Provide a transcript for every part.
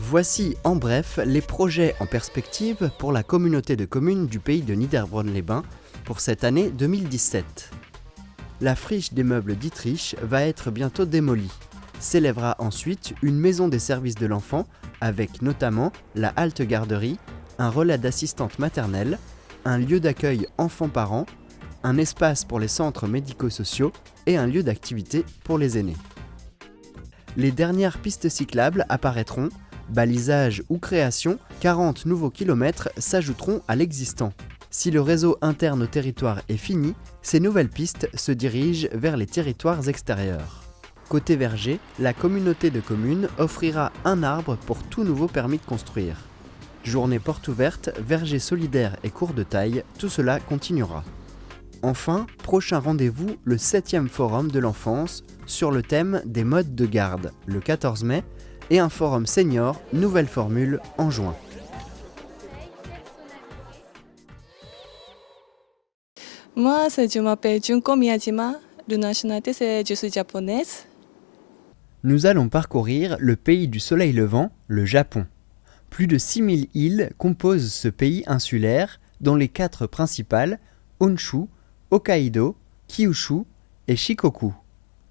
Voici en bref les projets en perspective pour la communauté de communes du pays de Niederbronn-les-Bains pour cette année 2017. La friche des meubles d'Ittrich va être bientôt démolie. S'élèvera ensuite une maison des services de l'enfant avec notamment la halte garderie, un relais d'assistante maternelle, un lieu d'accueil enfants-parents, un espace pour les centres médico-sociaux et un lieu d'activité pour les aînés. Les dernières pistes cyclables apparaîtront, balisage ou création, 40 nouveaux kilomètres s'ajouteront à l'existant. Si le réseau interne au territoire est fini, ces nouvelles pistes se dirigent vers les territoires extérieurs. Côté verger, la communauté de communes offrira un arbre pour tout nouveau permis de construire. Journée porte ouverte, verger solidaire et cours de taille, tout cela continuera. Enfin, prochain rendez-vous, le 7e forum de l'enfance sur le thème des modes de garde, le 14 mai, et un forum senior, nouvelle formule, en juin. Moi, je m'appelle Junko Miyajima. De nationalité, je suis japonaise. Nous allons parcourir le pays du soleil levant, le Japon. Plus de 6000 îles composent ce pays insulaire, dont les 4 principales, Honshu, Hokkaido, Kyushu et Shikoku.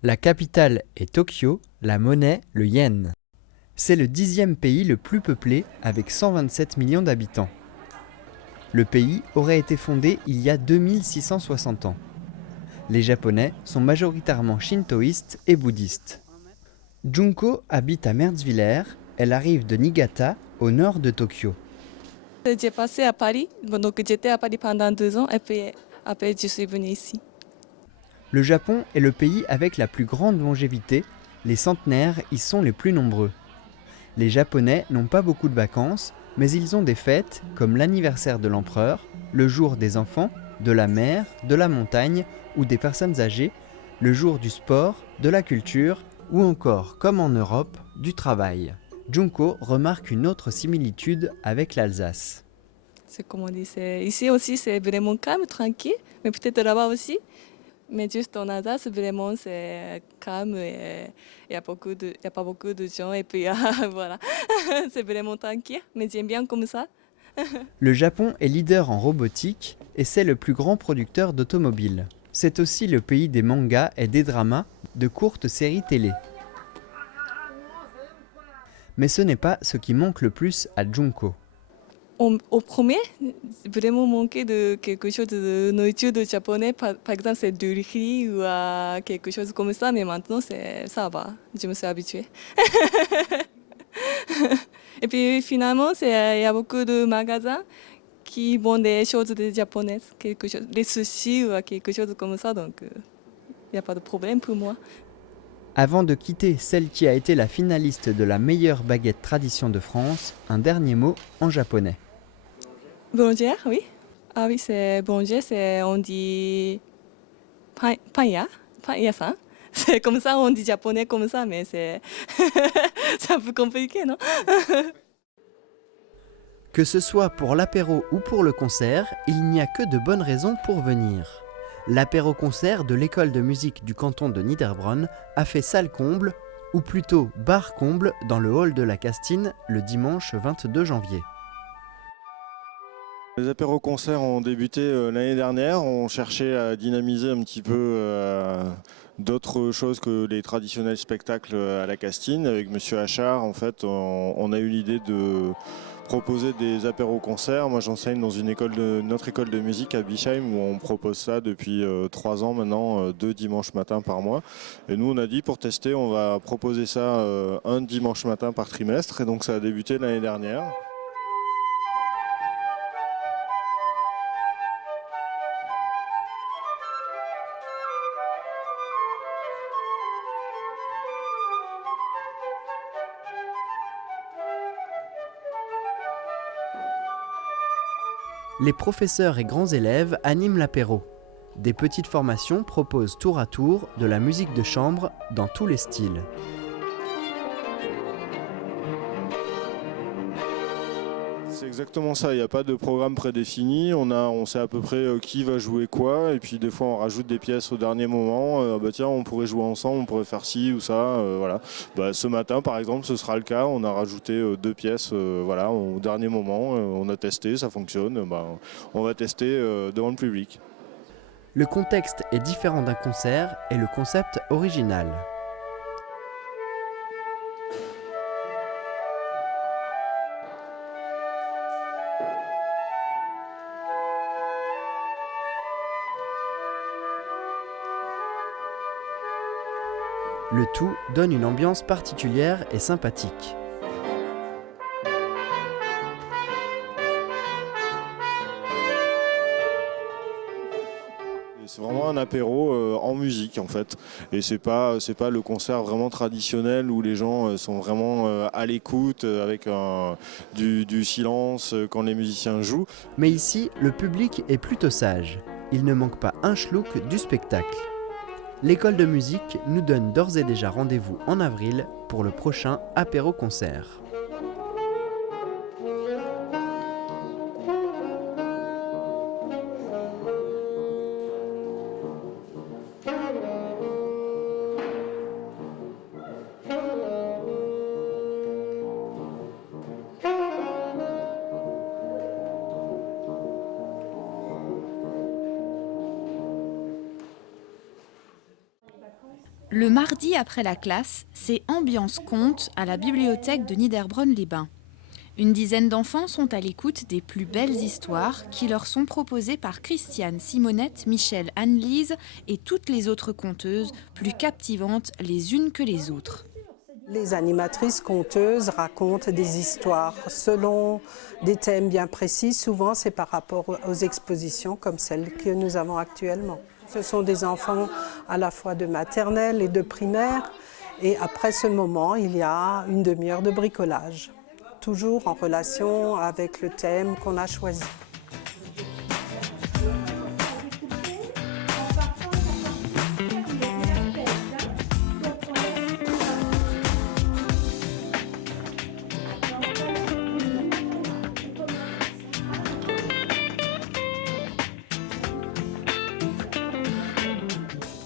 La capitale est Tokyo, la monnaie le yen. C'est le 10e pays le plus peuplé avec 127 millions d'habitants. Le pays aurait été fondé il y a 2660 ans. Les Japonais sont majoritairement shintoïstes et bouddhistes. Junko habite à Mertzwiller, elle arrive de Niigata, au nord de Tokyo. J'ai passé à Paris, donc j'étais à Paris pendant 2 ans et puis après je suis venue ici. Le Japon est le pays avec la plus grande longévité, les centenaires y sont les plus nombreux. Les Japonais n'ont pas beaucoup de vacances, mais ils ont des fêtes comme l'anniversaire de l'empereur, le jour des enfants, de la mer, de la montagne ou des personnes âgées, le jour du sport, de la culture ou encore, comme en Europe, du travail. Junko remarque une autre similitude avec l'Alsace. C'est comme on dit, ici aussi c'est vraiment calme, tranquille, mais peut-être là-bas aussi. Mais juste en Alsace, vraiment c'est calme et il n'y a pas beaucoup de gens et puis voilà, c'est vraiment tranquille, mais j'aime bien comme ça. Le Japon est leader en robotique et c'est le plus grand producteur d'automobiles. C'est aussi le pays des mangas et des dramas, de courtes séries télé. Mais ce n'est pas ce qui manque le plus à Junko. Au premier, vraiment manqué de quelque chose de nourriture de japonais, par exemple c'est du riz ou quelque chose comme ça, mais maintenant ça va, je me suis habituée. Et puis finalement, il y a beaucoup de magasins qui vendent des choses de japonaises, quelque chose, des sushis ou quelque chose comme ça, donc il n'y a pas de problème pour moi. Avant de quitter celle qui a été la finaliste de la meilleure baguette tradition de France, un dernier mot en japonais. Boulangère, oui. Ah oui, c'est boulanger, on dit pain-ya-san. C'est comme ça, on dit japonais comme ça, mais c'est un peu compliqué, non? Que ce soit pour l'apéro ou pour le concert, il n'y a que de bonnes raisons pour venir. L'apéro-concert de l'école de musique du canton de Niederbronn a fait salle comble, ou plutôt bar comble, dans le hall de la Castine le dimanche 22 janvier. Les apéros-concerts ont débuté l'année dernière. On cherchait à dynamiser un petit peu d'autres choses que les traditionnels spectacles à la Castine. Avec Monsieur Achard, en fait, on a eu l'idée de proposer des apéros-concerts. Moi, j'enseigne dans notre école de musique à Bischheim où on propose ça depuis 3 ans maintenant, 2 dimanches matin par mois. Et nous, on a dit pour tester, on va proposer ça un dimanche matin par trimestre. Et donc, ça a débuté l'année dernière. Les professeurs et grands élèves animent l'apéro. Des petites formations proposent tour à tour de la musique de chambre dans tous les styles. C'est exactement ça, il n'y a pas de programme prédéfini, on sait à peu près qui va jouer quoi, et puis des fois on rajoute des pièces au dernier moment, tiens on pourrait jouer ensemble, on pourrait faire ci ou ça, voilà. Ce matin par exemple ce sera le cas, on a rajouté 2 pièces voilà, au dernier moment, on a testé, ça fonctionne, on va tester devant le public. Le contexte est différent d'un concert et le concept original. Le tout donne une ambiance particulière et sympathique. C'est vraiment un apéro en musique en fait, et c'est pas le concert vraiment traditionnel où les gens sont vraiment à l'écoute avec du silence quand les musiciens jouent. Mais ici, le public est plutôt sage. Il ne manque pas un schlouk du spectacle. L'école de musique nous donne d'ores et déjà rendez-vous en avril pour le prochain apéro-concert. Le mardi après la classe, c'est ambiance conte à la bibliothèque de Niederbronn-les-Bains. Une dizaine d'enfants sont à l'écoute des plus belles histoires qui leur sont proposées par Christiane, Simonette, Michel, Anne-Lise et toutes les autres conteuses, plus captivantes les unes que les autres. Les animatrices conteuses racontent des histoires selon des thèmes bien précis. Souvent, c'est par rapport aux expositions comme celle que nous avons actuellement. Ce sont des enfants à la fois de maternelle et de primaire. Et après ce moment, il y a une demi-heure de bricolage, toujours en relation avec le thème qu'on a choisi.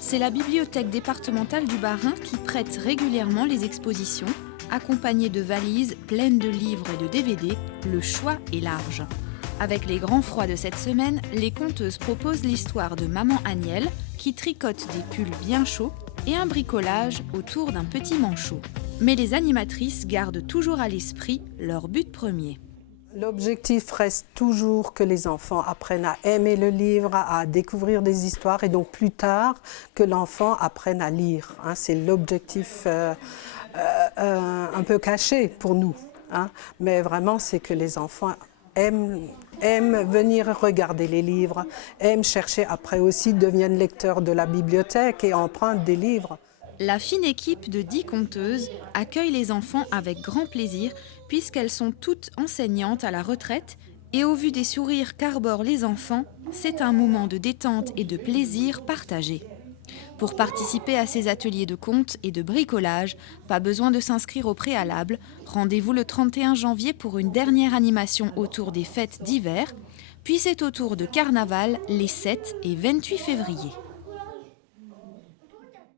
C'est la bibliothèque départementale du Bas-Rhin qui prête régulièrement les expositions, accompagnée de valises pleines de livres et de DVD. Le choix est large. Avec les grands froids de cette semaine, les conteuses proposent l'histoire de Maman Agnelle qui tricote des pulls bien chauds et un bricolage autour d'un petit manchot. Mais les animatrices gardent toujours à l'esprit leur but premier. L'objectif reste toujours que les enfants apprennent à aimer le livre, à découvrir des histoires et donc plus tard que l'enfant apprenne à lire. C'est l'objectif un peu caché pour nous. Mais vraiment, c'est que les enfants aiment venir regarder les livres, aiment chercher après aussi, deviennent lecteurs de la bibliothèque et empruntent des livres. La fine équipe de 10 conteuses accueille les enfants avec grand plaisir puisqu'elles sont toutes enseignantes à la retraite et au vu des sourires qu'arborent les enfants, c'est un moment de détente et de plaisir partagé. Pour participer à ces ateliers de conte et de bricolage, pas besoin de s'inscrire au préalable. Rendez-vous le 31 janvier pour une dernière animation autour des fêtes d'hiver, puis c'est au tour de carnaval les 7 et 28 février.